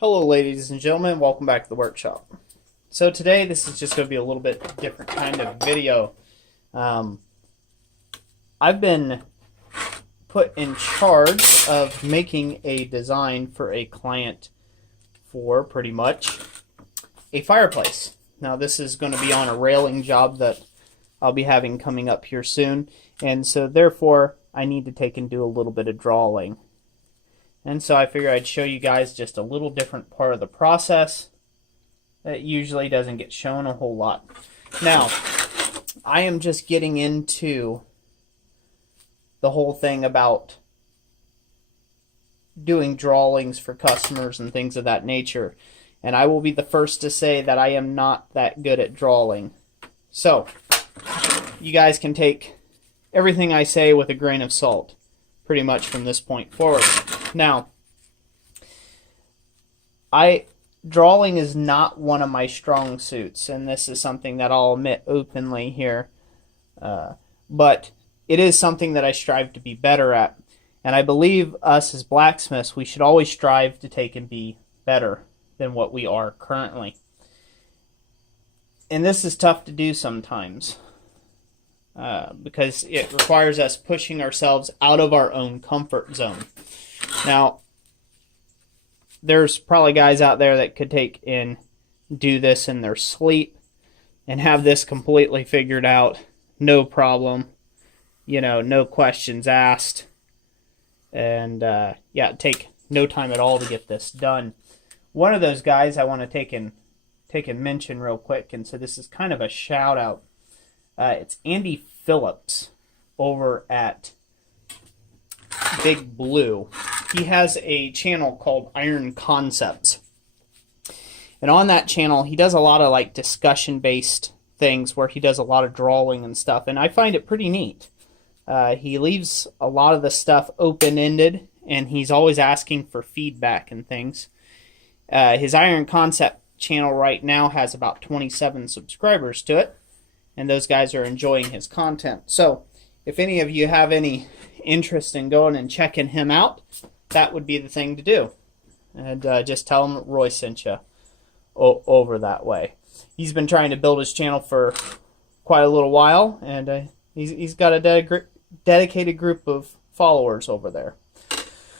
Hello ladies and gentlemen, welcome back to the workshop. So today this is just going to be a little bit different kind of video. I've been put in charge of making a design for a client for pretty much a fireplace. Now this is going to be on a railing job that I'll be having coming up here soon, and so therefore I need to take and do a little bit of drawing. And so I figured I'd show you guys just a little different part of the process that usually doesn't get shown a whole lot. Now, I am just getting into the whole thing about doing drawings for customers and things of that nature. And I will be the first to say that I am not that good at drawing. So, you guys can take everything I say with a grain of salt, pretty much from this point forward. Now, drawing is not one of my strong suits, and this is something that I'll admit openly here, but it is something that I strive to be better at, and I believe us as blacksmiths, we should always strive to take and be better than what we are currently. And this is tough to do sometimes, because it requires us pushing ourselves out of our own comfort zone. Now, there's probably guys out there that could take and do this in their sleep and have this completely figured out, no problem, you know, no questions asked, and yeah, take no time at all to get this done. One of those guys I want to take and mention real quick, and so this is kind of a shout out. It's Andy Phillips over at Big Blue. He has a channel called Iron Concepts, and on that channel he does a lot of like discussion based things where he does a lot of drawing and stuff, and I find it pretty neat. He leaves a lot of the stuff open-ended, and he's always asking for feedback and things. His Iron Concept channel right now has about 27 subscribers to it, and those guys are enjoying his content. So if any of you have any interest in going and checking him out, that would be the thing to do. And just tell him Roy sent you over that way. He's been trying to build his channel for quite a little while, and he's got a dedicated group of followers over there.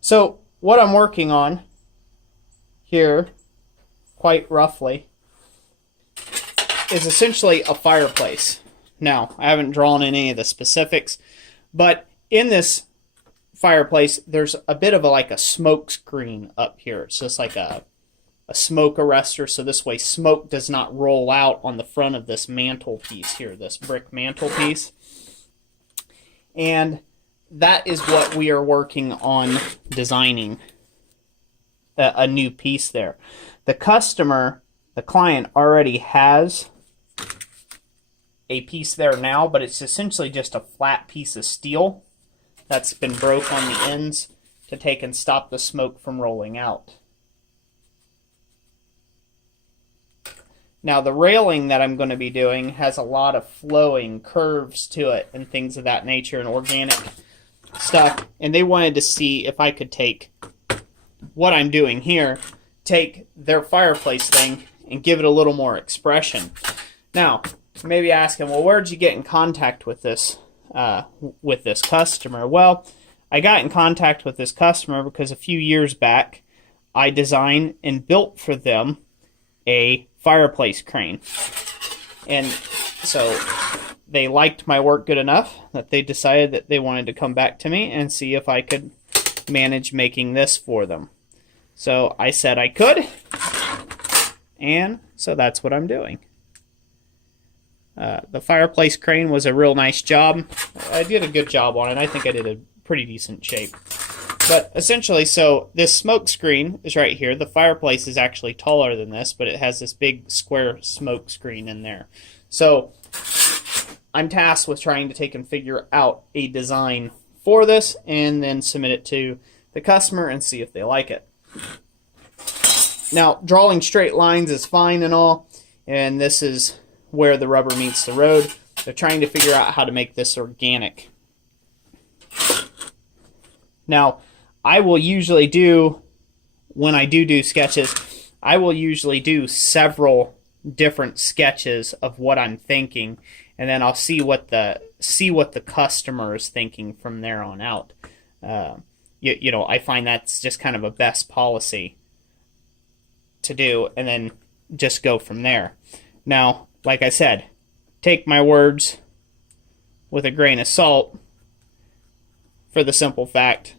So what I'm working on here, quite roughly, is essentially a fireplace. Now, I haven't drawn any of the specifics, but in this fireplace, there's a bit of like a smoke screen up here. It's just like a smoke arrestor, so this way smoke does not roll out on the front of this mantelpiece here, this brick mantelpiece. And that is what we are working on designing, a new piece there. The customer, the client, already has a piece there now, but it's essentially just a flat piece of steel that's been broke on the ends to take and stop the smoke from rolling out. Now the railing that I'm going to be doing has a lot of flowing curves to it and things of that nature and organic stuff, and they wanted to see if I could take what I'm doing here, take their fireplace thing and give it a little more expression. Now, maybe asking, well, where'd you get in contact with this customer? Well, I got in contact with this customer because a few years back I designed and built for them a fireplace crane, and so they liked my work good enough that they decided that they wanted to come back to me and see if I could manage making this for them. So I said I could, and so that's what I'm doing. The fireplace crane was a real nice job. I did a good job on it. I think I did a pretty decent shape. But essentially, so this smoke screen is right here. The fireplace is actually taller than this, but it has this big square smoke screen in there. So I'm tasked with trying to take and figure out a design for this and then submit it to the customer and see if they like it. Now, drawing straight lines is fine and all, and this is where the rubber meets the road. They're trying to figure out how to make this organic. Now, I will usually do when I do sketches, I will usually do several different sketches of what I'm thinking, and then I'll see what the customer is thinking from there on out. You know, I find that's just kind of a best policy to do, and then just go from there. Now, like I said, take my words with a grain of salt, for the simple fact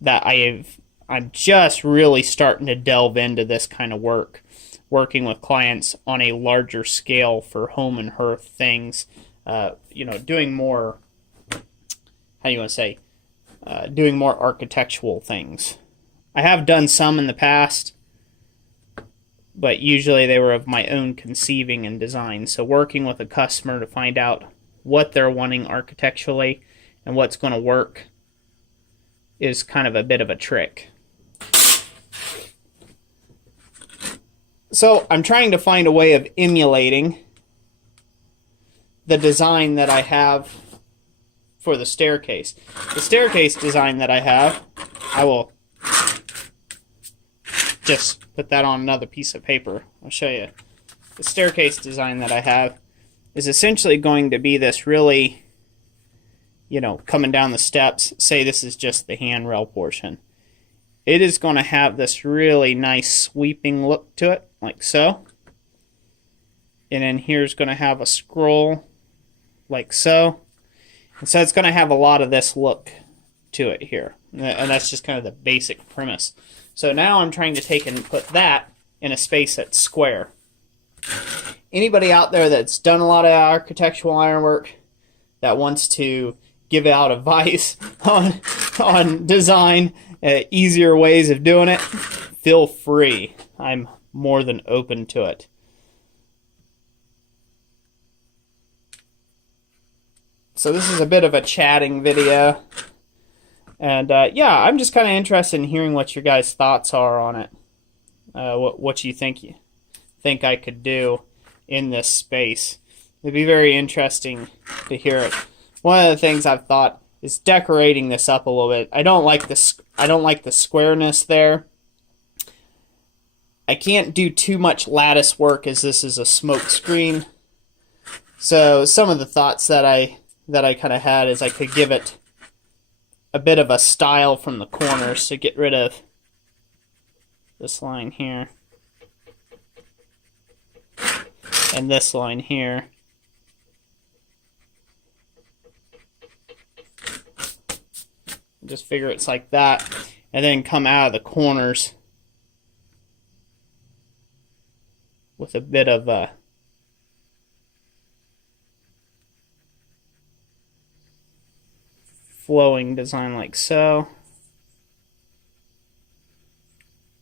that I'm just really starting to delve into this kind of work, working with clients on a larger scale for home and hearth things. You know, doing more, how do you want to say, doing more architectural things. I have done some in the past, but usually they were of my own conceiving and design. So working with a customer to find out what they're wanting architecturally and what's going to work is kind of a bit of a trick. So I'm trying to find a way of emulating the design that I have for the staircase. The staircase design that I have, I will just put that on another piece of paper. I'll show you. The staircase design that I have is essentially going to be this really, you know, coming down the steps, say this is just the handrail portion. It is going to have this really nice sweeping look to it, like so. And then here's going to have a scroll, like so. And so it's going to have a lot of this look to it here. And that's just kind of the basic premise. So now I'm trying to take and put that in a space that's square. Anybody out there that's done a lot of architectural ironwork that wants to give out advice on design, easier ways of doing it, feel free. I'm more than open to it. So this is a bit of a chatting video. And yeah, I'm just kind of interested in hearing what your guys' thoughts are on it. What you think I could do in this space. It'd be very interesting to hear it. One of the things I've thought is decorating this up a little bit. I don't like the squareness there. I can't do too much lattice work as this is a smoke screen. So some of the thoughts that I kind of had is I could give it a bit of a style from the corners to get rid of this line here and this line here. Just figure it's like that, and then come out of the corners with a bit of a flowing design like so,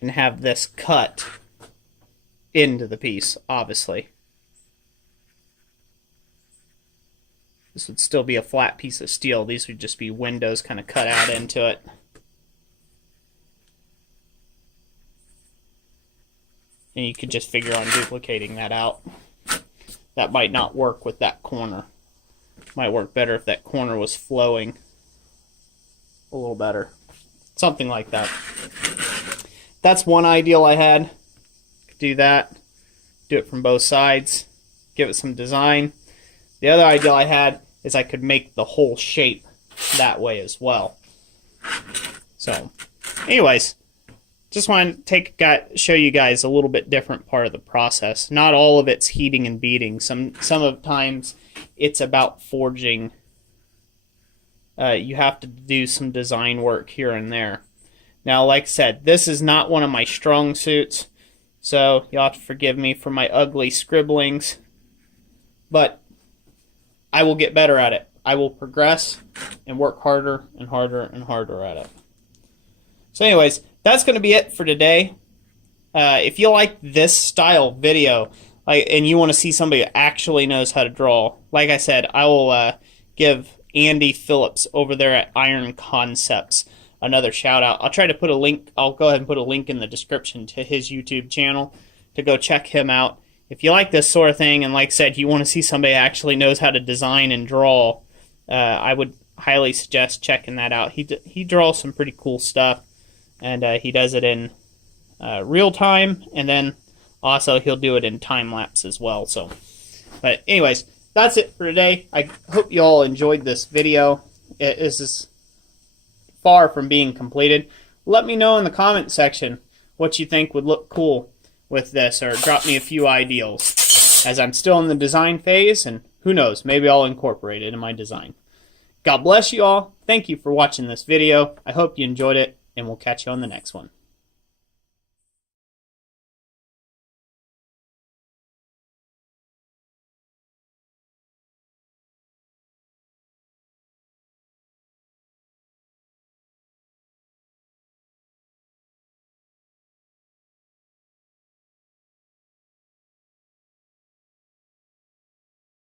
and have this cut into the piece, obviously. This would still be a flat piece of steel. These would just be windows kind of cut out into it. And you could just figure on duplicating that out. That might not work with that corner. Might work better if that corner was flowing a little better. Something like that. That's one ideal I had. Do that. Do it from both sides. Give it some design. The other ideal I had is I could make the whole shape that way as well. So, anyways, just want to show you guys a little bit different part of the process. Not all of it's heating and beating. Some of the times it's about forging. You have to do some design work here and there. Now, like I said, this is not one of my strong suits, so you'll have to forgive me for my ugly scribblings. But I will get better at it. I will progress and work harder and harder and harder at it. So anyways, that's going to be it for today. If you like this style video and you want to see somebody who actually knows how to draw, like I said, I will give Andy Phillips over there at Iron Concepts another shout out. I'll try to put a link. I'll go ahead and put a link in the description to his YouTube channel to go check him out. If you like this sort of thing, and like I said, you want to see somebody who actually knows how to design and draw, I would highly suggest checking that out. He draws some pretty cool stuff, and he does it in real time, and then also he'll do it in time lapse as well. So, but anyways, that's it for today. I hope you all enjoyed this video. This is far from being completed. Let me know in the comment section what you think would look cool with this, or drop me a few ideas, as I'm still in the design phase, and who knows, maybe I'll incorporate it in my design. God bless you all. Thank you for watching this video. I hope you enjoyed it, and we'll catch you on the next one.